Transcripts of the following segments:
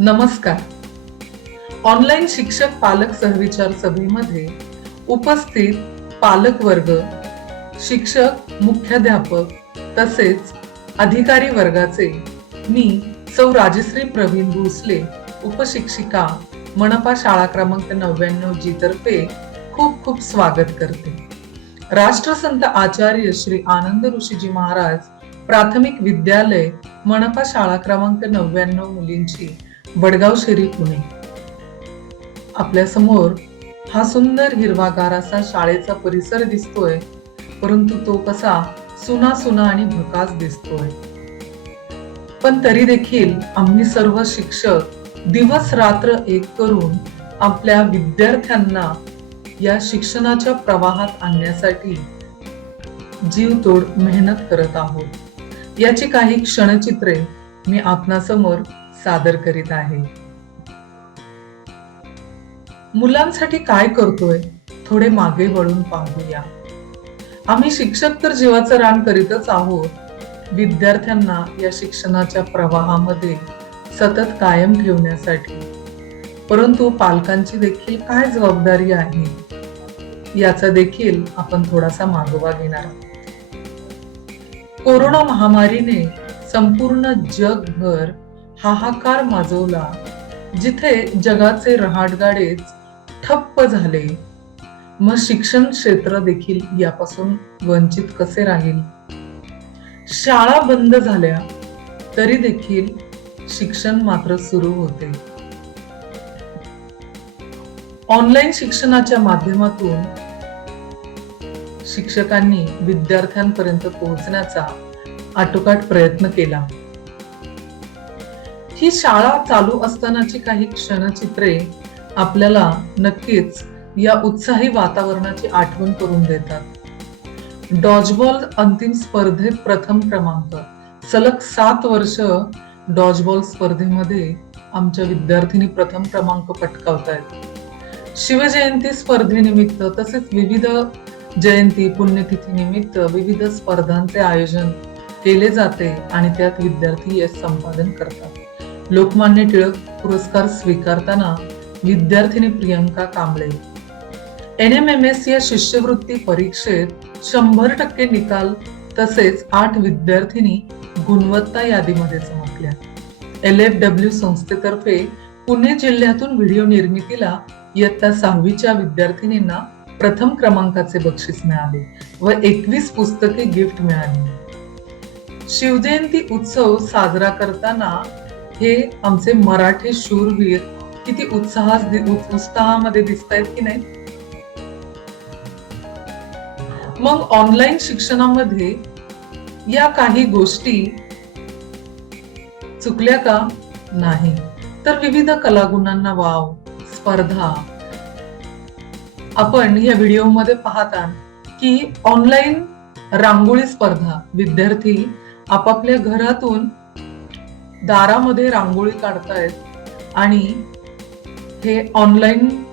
नमस्कार ऑनलाईन शिक्षक पालक सहविचार सभेमध्ये उपस्थित पालक वर्ग शिक्षक मुख्याध्यापक तसेच अधिकारी वर्गाचे मी सौ राजश्री प्रवीण भोसले उपशिक्षिका मनपा शाळा क्रमांक नव्याण्णव जी तर्फे खूप खूप स्वागत करते. राष्ट्रसंत आचार्य श्री आनंद ऋषीजी महाराज प्राथमिक विद्यालय मनपा शाळा क्रमांक नव्याण्णव मुलींची वडगाव शेरी पुणे. आपल्यासमोर हा सुंदर हिरवागार असा शाळेचा परिसर दिसतोय परंतु तो कसा सुना सुना आणि भकास दिसतोय. पण तरी देखील आम्ही सर्व शिक्षक दिवस रात्र एक करून आपल्या विद्यार्थ्यांना या शिक्षणाच्या प्रवाहात आणण्यासाठी जीवतोड मेहनत करत आहोत. याची काही क्षणचित्रे मी आपणासमोर सादर करीत आहे. मुलांसाठी काय करतोय थोडे मागे वळून पाहूया. आम्ही शिक्षक तर जीवाचं रान करीतच आहोत. विद्यार्थ्यांना या शिक्षणाच्या प्रवाहामध्ये सतत कायम ठेवण्यासाठी. परंतु पालकांची देखील काय जबाबदारी आहे याचा देखील आपण थोडासा मागोवा घेणार आहोत. कोरोना महामारीने संपूर्ण जगभर हाहाकार माजवला जिथे जगाचे रहाटगाडेच ठप्प झाले. मग शिक्षण क्षेत्र देखील यापासून वंचित कसे राहील? शाळा बंद झाल्या तरी देखील शिक्षण मात्र सुरू होते. ऑनलाईन शिक्षणाच्या माध्यमातून शिक्षकांनी विद्यार्थ्यांपर्यंत पोहोचण्याचा आटोकाट प्रयत्न केला. ही शाळा चालू असतानाची काही क्षणचित्रे आपल्याला नक्कीच या उत्साही वातावरणाची आठवण करून देतात. डॉजबॉल अंतिम स्पर्धेत प्रथम क्रमांक. सलग सात वर्ष डॉजबॉल स्पर्धेमध्ये आमच्या विद्यार्थिनी प्रथम क्रमांक पटकावतायत. शिवजयंती स्पर्धेनिमित्त तसेच विविध जयंती पुण्यतिथीनिमित्त विविध स्पर्धांचे आयोजन केले जाते आणि त्यात विद्यार्थी यश संपादन करतात. लोकमान्य टिळक पुरस्कार स्वीकारताना विद्यार्थिनी Priyanka Kamble. N M M S या शिष्यवृत्ती परीक्षेत शंभर टक्के निकाल तसेच आठ विद्यार्थिनी गुणवत्ता यादीमध्ये चमकल्या. एल एफ डब्ल्यू संस्थेतर्फे पुणे जिल्ह्यातून व्हिडिओ निर्मितीला इयत्ता सहावीच्या विद्यार्थिनींना प्रथम क्रमांकाचे बक्षीस मिळाले व एकवीस पुस्तके गिफ्ट मिळाली. शिवजयंती उत्सव साजरा करताना हे आमचे मराठी शूरवीर किती उत्साहात उत्साहामध्ये दिसत आहेत की नाही? मग ऑनलाईन शिक्षणामध्ये या काही गोष्टी चुकल्या का? नाही. तर विविध कलागुणांना वाव स्पर्धा. आपण या व्हिडिओमध्ये पाहता की ऑनलाईन रांगोळी स्पर्धा. विद्यार्थी आपापल्या घरातून दारामध्ये रांगोळी काढतायत आणि हे ऑनलाईन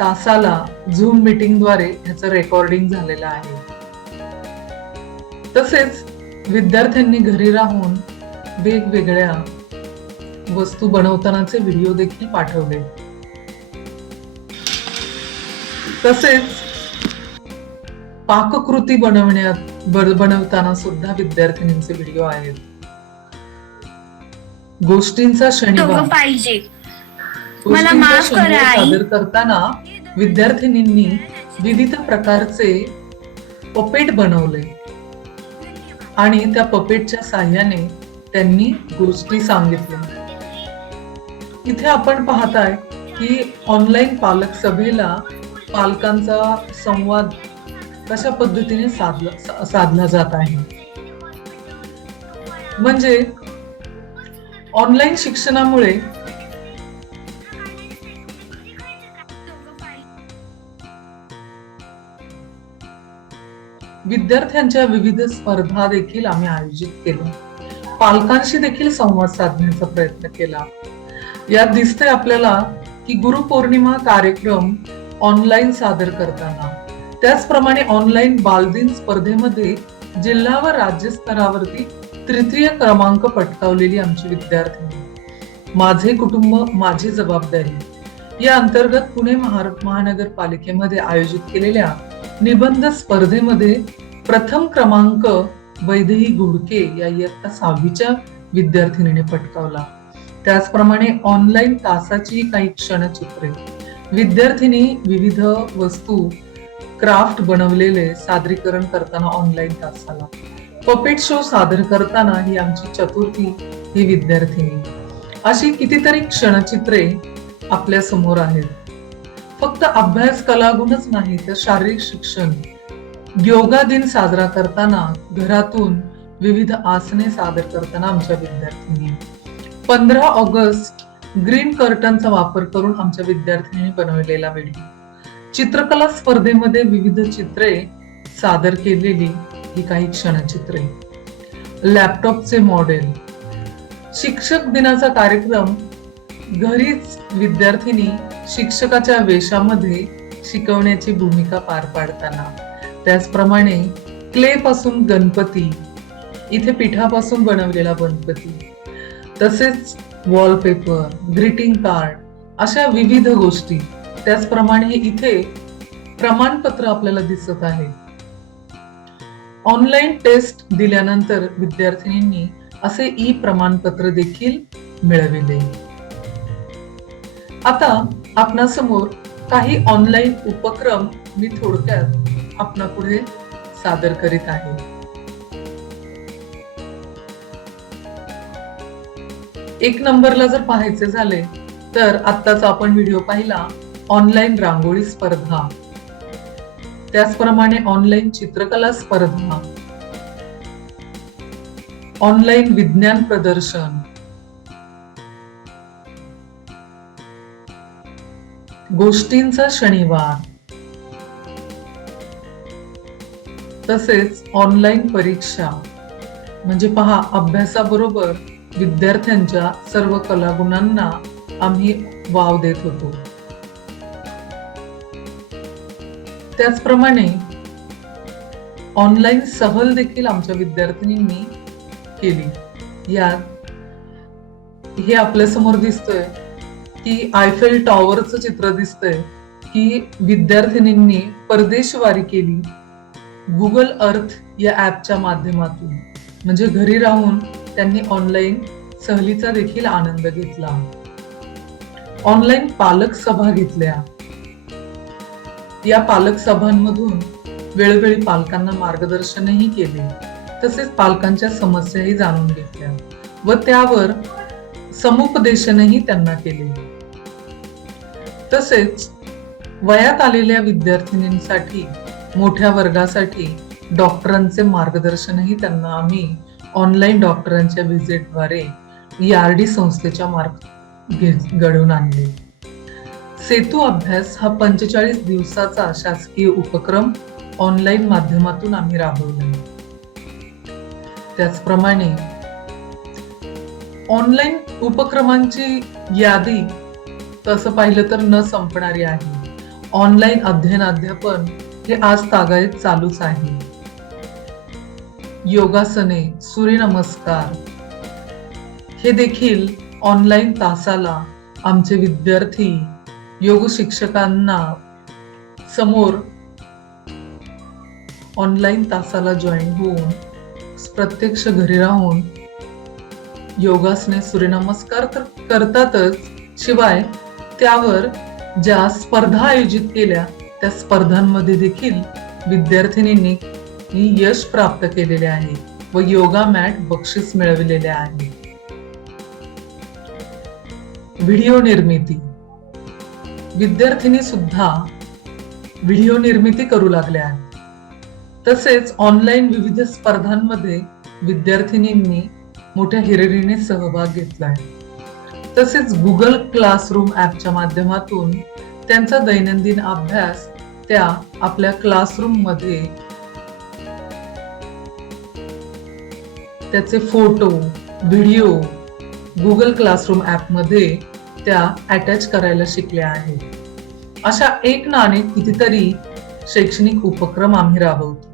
तासाला झूम मीटिंगद्वारे ह्याचं रेकॉर्डिंग झालेलं आहे. तसेच विद्यार्थ्यांनी घरी राहून वेगवेगळ्या वस्तू बनवतानाचे व्हिडिओ देखील पाठवले. तसेच पाककृती बनवण्यात बनवताना सुद्धा विद्यार्थिनींचे व्हिडिओ आहेत. गोष्टींचा शनिवार. पाहिजे. मला माफ करा, आई. सादर करताना विद्यार्थिनींनी विविध प्रकारचे पपेट बनवले. आणि त्या पपेटच्या साह्याने त्यांनी गोष्टी सांगितल्या. इथे आपण पाहताय की ऑनलाईन पालक सभेला पालकांचा संवाद कशा पद्धतीने साधला साधला जात आहे. म्हणजे ऑनलाईन शिक्षणामुळे विद्यार्थ्यांच्या विविध स्पर्धा देखील आम्ही आयोजित केल्या पालकांशी देखील संवाद साधण्याचा प्रयत्न केला. यात दिसतंय आपल्याला की गुरुपौर्णिमा कार्यक्रम ऑनलाईन सादर करताना. त्याचप्रमाणे ऑनलाईन बालदिन स्पर्धेमध्ये जिल्हा व राज्य स्तरावरती तृतीय क्रमांक पटकावलेली आमची विद्यार्थी माझे कुटुंब माझी जबाबदारी. या अंतर्गत पुणे महानगरपालिकेमध्ये आयोजित केलेल्या निबंध स्पर्धेमध्ये प्रथम क्रमांक वैदेही घोडके या इयत्ता सहावीच्या विद्यार्थिनीने पटकावला. त्याचप्रमाणे ऑनलाईन तासाची काही क्षणचित्रे. विद्यार्थिनी विविध वस्तू क्राफ्ट बनवलेले सादरीकरण करताना ऑनलाईन तासाला. पपेट शो सादर करताना ही आमची चतुर्थी ही विद्यार्थिनी. अशी कितीतरी क्षणचित्रे आपल्यासमोर आहेत. फक्त अभ्यास कलागुणच नाही तर शारीरिक शिक्षण. योगा दिन साजरा करताना घरातून विविध आसने सादर करताना आमच्या विद्यार्थ्यांनी पंधरा ऑगस्ट ग्रीन कर्टनचा वापर करून आमच्या विद्यार्थ्यांनी बनवलेला व्हिडिओ चित्रकला स्पर्धेमध्ये विविध चित्रे सादर केलेली ही काही क्षणचित्रे. लॅपटॉपचे मॉडेल. शिक्षक दिनाचा कार्यक्रम घरीच विद्यार्थिनी शिक्षकाच्या वेशामध्ये शिकवण्याची भूमिका पार पाडताना. त्याचप्रमाणे क्ले पासून गणपती इथे पिठापासून बनवलेला गणपती तसेच वॉलपेपर ग्रीटिंग कार्ड अशा विविध गोष्टी. त्याचप्रमाणे इथे प्रमाणपत्र आपल्याला दिसत आहे. ऑनलाईन टेस्ट दिल्यानंतर विद्यार्थिनींनी असे ई प्रमाणपत्र देखील मिळविले. आता आपणासमोर काही ऑनलाईन उपक्रम मी थोडक्यात आपणा पुढे सादर करीत आहे. एक नंबरला जर पाहायचे झाले तर आत्ताच आपण व्हिडिओ पाहिला ऑनलाईन रांगोळी स्पर्धा. त्याचप्रमाणे ऑनलाईन चित्रकला स्पर्धा. ऑनलाईन विज्ञान प्रदर्शन. गोष्टींचा शनिवार. तसेच ऑनलाईन परीक्षा. म्हणजे पहा अभ्यासाबरोबर विद्यार्थ्यांच्या सर्व कलागुणांना आम्ही वाव देत होतो. त्याचप्रमाणे ऑनलाईन सहल देखील आमच्या विद्यार्थिनींनी केली. यात हे आपल्यासमोर दिसतोय. की आयफेल टॉवरचं चित्र दिसतंय की विद्यार्थिनींनी परदेशवारी केली गुगल अर्थ या ऍपच्या माध्यमातून. म्हणजे घरी राहून त्यांनी ऑनलाईन सहलीचा देखील आनंद घेतला. ऑनलाईन पालक सभा घेतल्या. या पालक सभांमधून वेळोवेळी पालकांना मार्गदर्शनही केले. तसेच पालकांच्या समस्याही जाणून घेतल्या. व त्यावर समुपदेशनही त्यांना केले. तसेच वयात आलेल्या विद्यार्थिनींसाठी मोठ्या वर्गासाठी डॉक्टरांचे मार्गदर्शनही त्यांना आम्ही ऑनलाईन डॉक्टरांच्या व्हिजिटद्वारे डी संस्थेच्या मार्ग घडवून आणले. सेतू अभ्यास हा पंचेचाळीस दिवसाचा शासकीय उपक्रम ऑनलाईन माध्यमातून आम्ही राबवला त्याचप्रमाणे ऑनलाईन उपक्रमांची यादी तसं पाहिलं तर न संपणारी आहे. ऑनलाईन अध्ययन अध्यापन हे आज तागायत चालूच आहे. योगासने सूर्यनमस्कार हे देखील ऑनलाईन तासाला आमचे विद्यार्थी योग शिक्षकांना समोर ऑनलाईन तासाला जॉईन होऊन प्रत्यक्ष घरी राहून योगासने सूर्यनमस्कार तर करतातच. शिवाय रस्त्यावर ज्या स्पर्धा आयोजित केल्या त्या स्पर्धांमध्ये देखील विद्यार्थिनींनी यश प्राप्त केलेले आहे व योगा मॅट बक्षीस मिळविलेले आहे. व्हिडिओ निर्मिती. विद्यार्थिनी सुद्धा व्हिडिओ निर्मिती करू लागल्या. आहेत तसेच ऑनलाईन विविध स्पर्धांमध्ये विद्यार्थिनींनी मोठ्या हिरिरीने सहभाग घेतला आहे. तसेच गुगल क्लासरूम ॲपच्या माध्यमातून त्यांचा दैनंदिन अभ्यास त्या आपल्या क्लासरूममध्ये त्याचे फोटो व्हिडिओ गुगल क्लासरूम ॲपमध्ये त्या अटॅच करायला शिकल्या आहेत. अशा एक ना अनेक कितीतरी शैक्षणिक उपक्रम आम्ही राबवतो.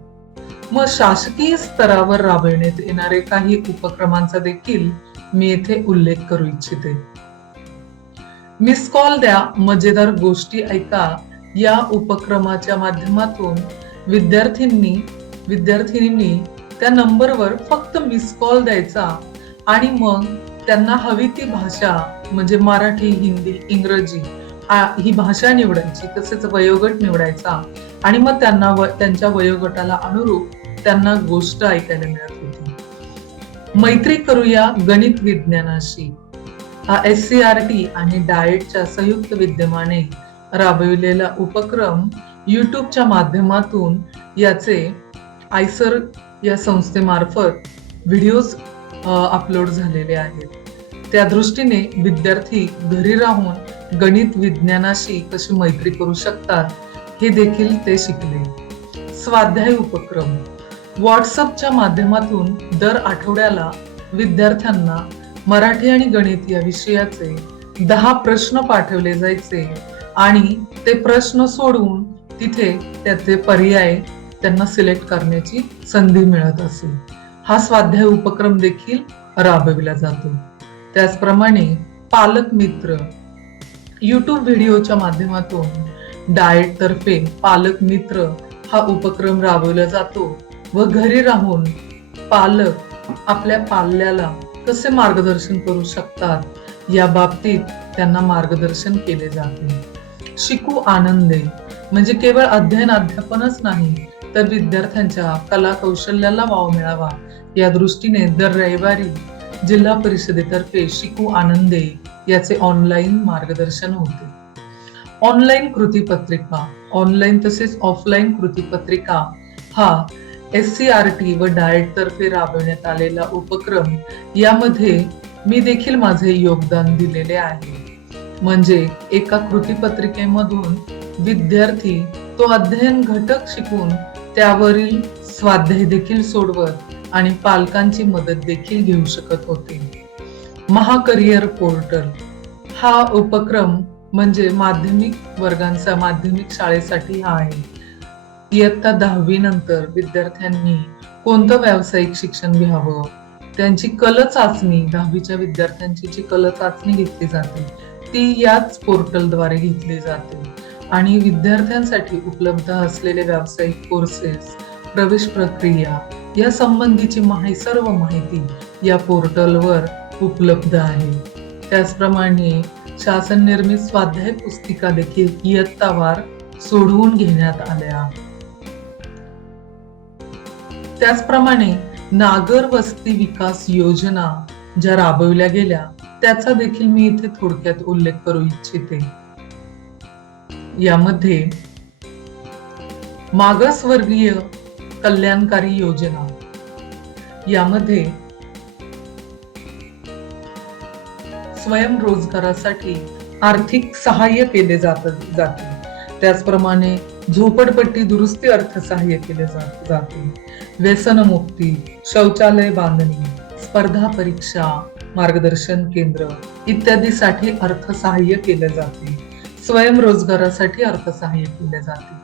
मग शासकीय स्तरावर राबविण्यात येणारे काही उपक्रमांचा देखील मी येथे उल्लेख करू इच्छिते. मिस कॉल द्या मजेदार गोष्टी ऐका. या उपक्रमाच्या माध्यमातून विद्यार्थ्यांनी विद्यार्थिनींनी त्या नंबरवर फक्त मिस कॉल द्यायचा आणि मग त्यांना हवी ती भाषा म्हणजे मराठी हिंदी इंग्रजी हा ही भाषा निवडायची तसेच वयोगट निवडायचा. आणि मग त्यांना व- त्यांच्या वयोगटाला अनुरूप त्यांना गोष्ट ऐकायला मिळत होती. मैत्री करूया गणित विज्ञानाशी. हा एस सी आर टी आणि डाएटच्या संयुक्त विद्यमाने राबविलेला उपक्रम युट्यूबच्या माध्यमातून याचे आयसर या संस्थेमार्फत व्हिडिओज अपलोड झालेले आहेत. त्या दृष्टीने विद्यार्थी घरी राहून गणित विज्ञानाशी कशी मैत्री करू शकतात हे देखील ते शिकले. स्वाध्याय उपक्रम. व्हॉट्सअपच्या माध्यमातून दर आठवड्याला विद्यार्थ्यांना मराठी आणि गणित या विषयाचे दहा प्रश्न पाठवले जायचे आणि ते प्रश्न सोडवून तिथे त्याचे पर्याय त्यांना सिलेक्ट करण्याची संधी मिळत असे. हा स्वाध्याय उपक्रम देखील राबविला जातो. त्याचप्रमाणे पालक मित्र यूट्यूब व्हिडिओच्या माध्यमातून डाएट तर्फे पालक मित्र हा उपक्रम राबवला जातो. व घरी राहून पालक आपल्या पाल्याला कसे मार्गदर्शन करू शकतात? या बाबतीत त्यांना मार्गदर्शन केले जाते शिकू आनंदे म्हणजे केवळ अध्ययन अध्यापनच नाही तर विद्यार्थ्यांच्या कला कौशल्याला वाव मिळावा. या दृष्टीने दर रविवारी जिल्हा परिषदेतर्फे शिकू आनंदे याचे ऑनलाईन मार्गदर्शन होते. ऑनलाईन कृतीपत्रिका ऑनलाईन तसेच ऑफलाईन कृतीपत्रिका हा एस सी आर टी व डाएटतर्फे राबवण्यात आलेला उपक्रम यामध्ये मी देखील माझे योगदान दिलेले आहे. म्हणजे एका कृतीपत्रिकेमधून विद्यार्थी तो अध्ययन घटक शिकून त्यावरील स्वाध्याय देखील सोडवत आणि पालकांची मदत देखील घेऊ शकत होते. महाकरियर पोर्टल. हा उपक्रम म्हणजे माध्यमिक वर्गांचा माध्यमिक शाळेसाठी हा आहे. इयत्ता दहावी नंतर विद्यार्थ्यांनी कोणतं व्यावसायिक शिक्षण घ्यावं? त्यांची कल चाचणी दहावीच्या विद्यार्थ्यांची जी कल चाचणी घेतली जाते ती याच पोर्टलद्वारे घेतली जाते. आणि विद्यार्थ्यांसाठी उपलब्ध असलेले व्यावसायिक कोर्सेस प्रवेश प्रक्रिया या संबंधीची माहिती सर्व माहिती या पोर्टलवर उपलब्ध आहे. त्याचप्रमाणे शासन निर्मित स्वाध्याय पुस्तिका देखील इयत्तावार सोडवून घेण्यात आल्या. त्याचप्रमाणे नागर वस्ती विकास योजना ज्या राबवल्या गेल्या त्याचा देखील मी इथे थोडक्यात उल्लेख करू इच्छिते. यामध्ये मागासवर्गीय कल्याणकारी योजना. यामध्ये स्वयंरोजगारासाठी आर्थिक सहाय्य केले जात जाते. त्याचप्रमाणे झोपडपट्टी दुरुस्ती अर्थसहाय्य केले जाते. व्यसनमुक्ती शौचालय बांधणी स्पर्धा परीक्षा मार्गदर्शन केंद्र इत्यादीसाठी अर्थसहाय्य केले जाते. स्वयंरोजगारासाठी अर्थसहाय्य केले जाते.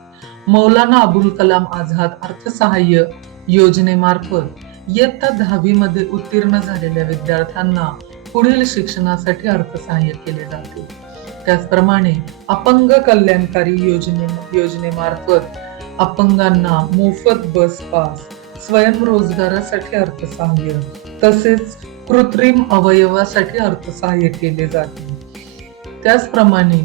मौलाना अबुल कलाम आझाद अर्थसहाय्य योजनेमार्फत इयत्ता दहावी मध्ये उत्तीर्ण झालेल्या विद्यार्थ्यांना पुढील शिक्षणासाठी अर्थसहाय्य केले जाते. त्याचप्रमाणे अपंग कल्याणकारी योजने योजनेमार्फत अपंगांना मोफत बस पास स्वयंरोजगारासाठी अर्थसहाय्य तसेच कृत्रिम अवयवासाठी अर्थसहाय्य केले जाते. त्याचप्रमाणे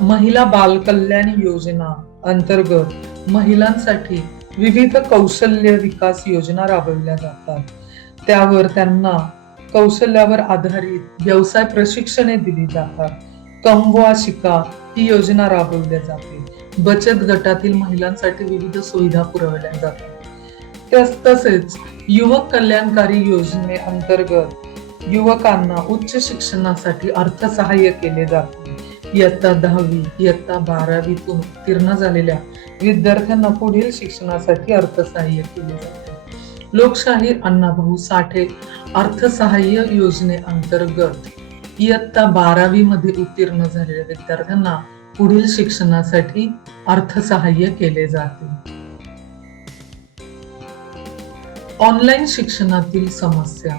महिला बाल कल्याण योजना अंतर्गत महिलांसाठी विविध कौशल्य विकास योजना राबविल्या जातात. त्यावर त्यांना कौशल्यावर आधारित व्यवसाय प्रशिक्षणे दिली जातात. कमवा शिका ही योजना राबवल्या जाते. बचत गटातील महिलांसाठी विविध सुविधा पुरवल्या जातात. तसेच युवक कल्याणकारी योजने अंतर्गत युवकांना उच्च शिक्षणासाठी अर्थसहाय्य केले जाते. इयत्ता दहावी इयत्ता बारावीतून उत्तीर्ण झालेल्या विद्यार्थ्यांना पुढील शिक्षणासाठी अर्थसहाय्य केले जाते. लोकशाही अण्णाभाऊ साठे अर्थसहाय्य योजनेअंतर्गत इयत्ता बारावी मध्ये उत्तीर्ण झालेल्या विद्यार्थ्यांना पुढील शिक्षणासाठी अर्थसहाय्य केले जाते. ऑनलाईन शिक्षणातील समस्या.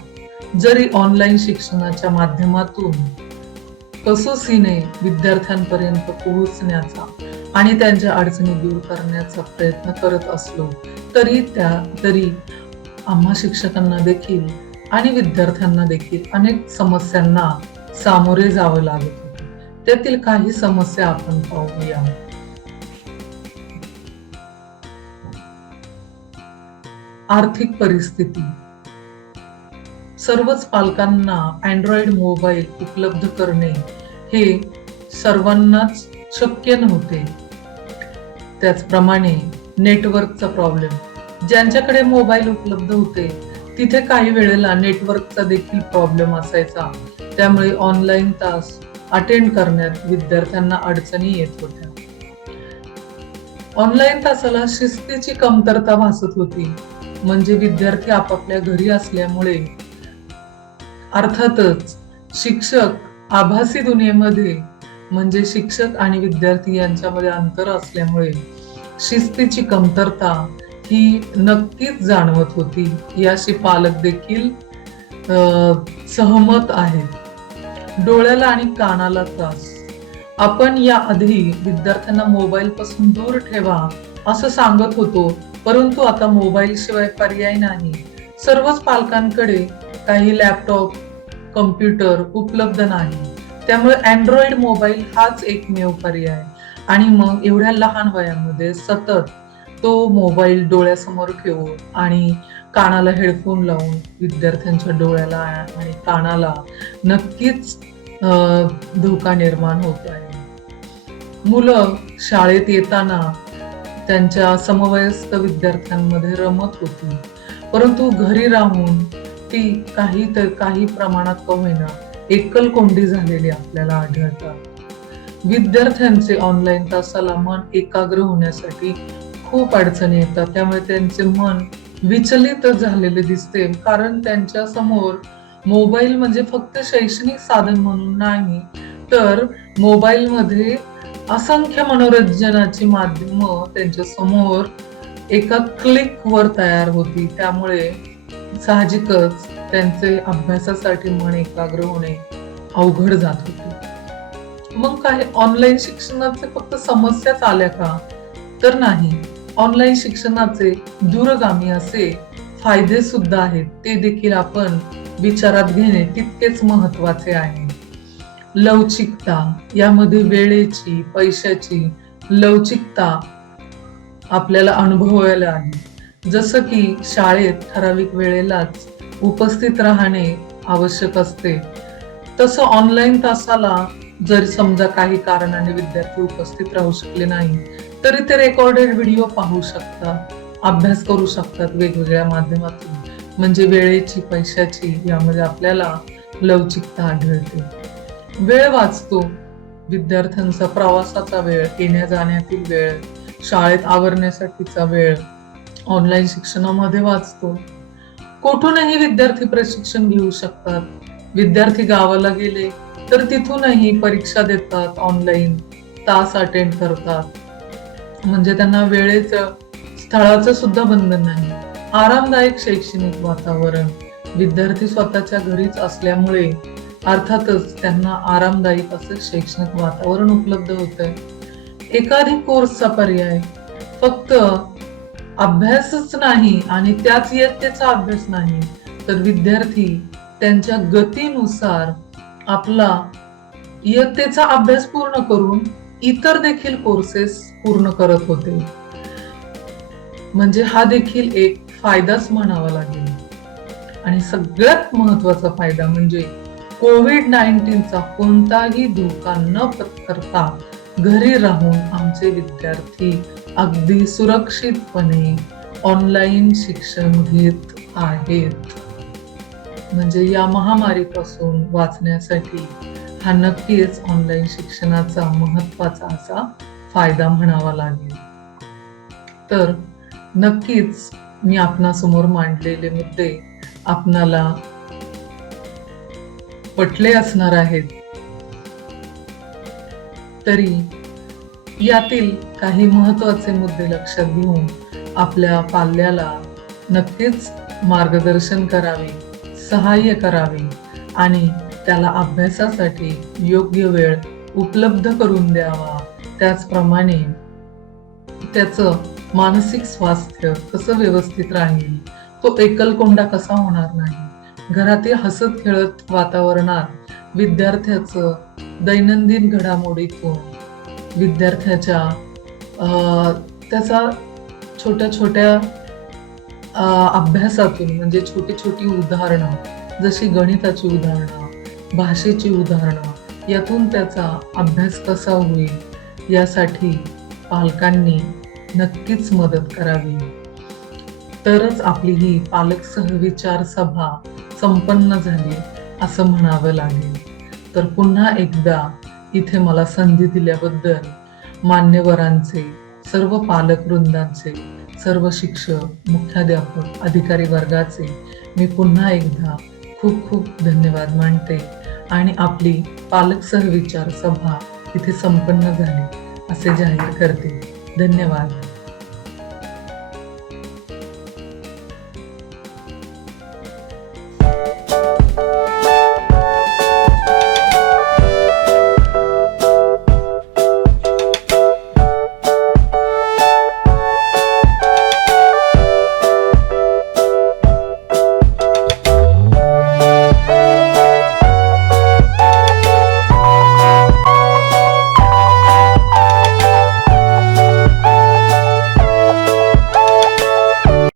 जरी ऑनलाईन शिक्षणाच्या माध्यमातून कसोसीने विद्यार्थ्यांपर्यंत पोहोचण्याचा आणि त्यांच्या अडचणी दूर करण्याचा प्रयत्न करत असलो तरी त्या तरी आम्हा शिक्षकांना देखील आणि विद्यार्थ्यांना देखील अनेक समस्यांना सामोरे जावं लागत होते. त्यातील काही समस्या आपण पाहूया. आर्थिक परिस्थिती. सर्वच पालकांना अँड्रॉइड मोबाईल उपलब्ध करणे हे सर्वांनाच शक्य नव्हते. त्याचप्रमाणे नेटवर्कचा प्रॉब्लेम ज्यांच्याकडे मोबाईल उपलब्ध होते तिथे काही वेळेला नेटवर्कचा देखील प्रॉब्लेम असायचा. त्यामुळे ऑनलाईन तास अटेंड करण्यात विद्यार्थ्यांना अडचणी येत होत्या. ऑनलाईन तासाला शिस्तीची कमतरता भासत होती. म्हणजे विद्यार्थी आपापल्या घरी असल्यामुळे. अर्थातच शिक्षक आभासी दुनियेमध्ये म्हणजे शिक्षक आणि विद्यार्थी यांच्यामध्ये अंतर असल्यामुळे शिस्तीची कमतरता ही नक्कीच जाणवत होती. याशी पालक देखील सहमत आहेत डोळ्याला आणि कानाला त्रास. आपण या आधी विद्यार्थ्यांना मोबाईल पासून दूर ठेवा असं सांगत होतो. परंतु आता मोबाईल शिवाय पर्याय नाही. सर्वच पालकांकडे काही लॅपटॉप कम्प्युटर उपलब्ध नाही. त्यामुळे अँड्रॉइड मोबाईल हाच एकमेव पर्याय. आणि मग एवढ्या लहान वयामध्ये सतत तो मोबाईल डोळ्यासमोर घेऊन आणि कानाला हेडफोन लावून विद्यार्थ्यांच्या डोळ्याला आणि कानाला नक्कीच धोका निर्माण होत आहे. मुलं शाळेत येताना त्यांच्या समवयस्क विद्यार्थ्यांमध्ये रमत होती. परंतु घरी राहून ती काही तर काही प्रमाणात का होईना एकल कोंडी झालेली आपल्याला आढळतात. विद्यार्थ्यांचे ऑनलाईन तासाला मन एकाग्र होण्यासाठी खूप अडचणी येतात. त्यामुळे त्यांचे मन विचलित झालेले दिसते. कारण त्यांच्यासमोर मोबाईल म्हणजे फक्त शैक्षणिक साधन म्हणून नाही तर मोबाईल मध्ये असंख्य मनोरंजनाची माध्यम त्यांच्यासमोर एका क्लिक वर तयार होती. त्यामुळे साहजिकच त्यांचे अभ्यासासाठी मन एकाग्र होणे अवघड जात होते. मग काय ऑनलाईन शिक्षणाचे फक्त समस्याच आल्या का? तर नाही. ऑनलाईन शिक्षणाचे दूरगामी असे फायदे सुद्धा आहेत. ते देखील आपण विचारात घेणे तितकेच महत्त्वाचे आहे. लवचिकता यामध्ये वेळेची पैशाची लवचिकता आपल्याला अनुभवायला आहे. जसं की शाळेत ठराविक वेळेलाच उपस्थित राहणे आवश्यक असते. तसं ऑनलाईन तासाला जर समजा काही कारणाने विद्यार्थी उपस्थित राहू शकले नाही तरी ते रेकॉर्डेड व्हिडिओ पाहू शकतात अभ्यास करू शकतात वेगवेगळ्या माध्यमातून. म्हणजे वेळेची पैशाची यामध्ये आपल्याला लवचिकता आढळते. वेळ वाचतो. विद्यार्थ्यांचा प्रवासाचा वेळ येण्या जाण्यातील वेळ शाळेत आवरण्यासाठीचा वेळ ऑनलाईन शिक्षणामध्ये वाचतो. कुठूनही विद्यार्थी प्रशिक्षण घेऊ शकतात. विद्यार्थी गावाला गेले तर तिथूनही परीक्षा देतात ऑनलाईन तास अटेंड करतात. म्हणजे त्यांना वेळेचं स्थळाचं सुद्धा बंधन नाही. आरामदायक शैक्षणिक वातावरण विद्यार्थी स्वतःच्या घरीच असल्यामुळे अर्थातच त्यांना आरामदायक असं शैक्षणिक वातावरण उपलब्ध होत आहे एकाधिक कोर्सचा पर्याय फक्त अभ्यासच नाही आणि त्याच इयत्तेचा अभ्यास नाही तर विद्यार्थी त्यांच्या गतीनुसार आपला इयत्तेचा अभ्यास पूर्ण करून इतर देखील कोर्सेस पूर्ण करत होते. म्हणजे हा देखील एक फायदाच म्हणावा लागेल. आणि सगळ्यात महत्त्वाचा फायदा म्हणजे कोविड नाईन्टीनचा कोणताही धोका न पत्करता घरी राहून आमचे विद्यार्थी अगदी सुरक्षितपणे ऑनलाईन शिक्षण घेत आहेत. म्हणजे या महामारीपासून वाचण्यासाठी हा नक्कीच ऑनलाईन शिक्षणाचा महत्त्वाचा असा फायदा म्हणावा लागेल. तर नक्कीच मी आपणासमोर मांडलेले मुद्दे आपणाला पटले असणार आहेत. तरी यातील काही महत्त्वाचे मुद्दे लक्षात घेऊन आपल्या पाल्याला नक्कीच मार्गदर्शन करावे सहाय्य करावे आणि त्याला अभ्यासासाठी योग्य वेळ उपलब्ध करून द्यावा. त्याचप्रमाणे त्याचं मानसिक स्वास्थ्य कसं व्यवस्थित राहील? तो एकलकोंडा कसा होणार नाही? घरातील हसत खेळत वातावरणात विद्यार्थ्याचं दैनंदिन घडामोडीतून विद्यार्थ्याच्या त्याचा छोट्या छोट्या अभ्यासातून म्हणजे छोटी छोटी उदाहरणं जशी गणिताची उदाहरणं भाषेची उदाहरणं यातून त्याचा अभ्यास कसा होईल यासाठी पालकांनी नक्कीच मदत करावी. तरच आपली ही पालक सहविचार सभा संपन्न झाली असं म्हणावं लागेल. तर पुन्हा एकदा इथे मला संधी दिल्याबद्दल मान्यवरांचे सर्व पालक वृंदांचे सर्व शिक्षक मुख्याध्यापक अधिकारी वर्गाचे मी पुन्हा एकदा खूप खूप धन्यवाद मानते. आणि आपली पालक सहविचार सभा इथे संपन्न झाली असे जाहीर करते. धन्यवाद.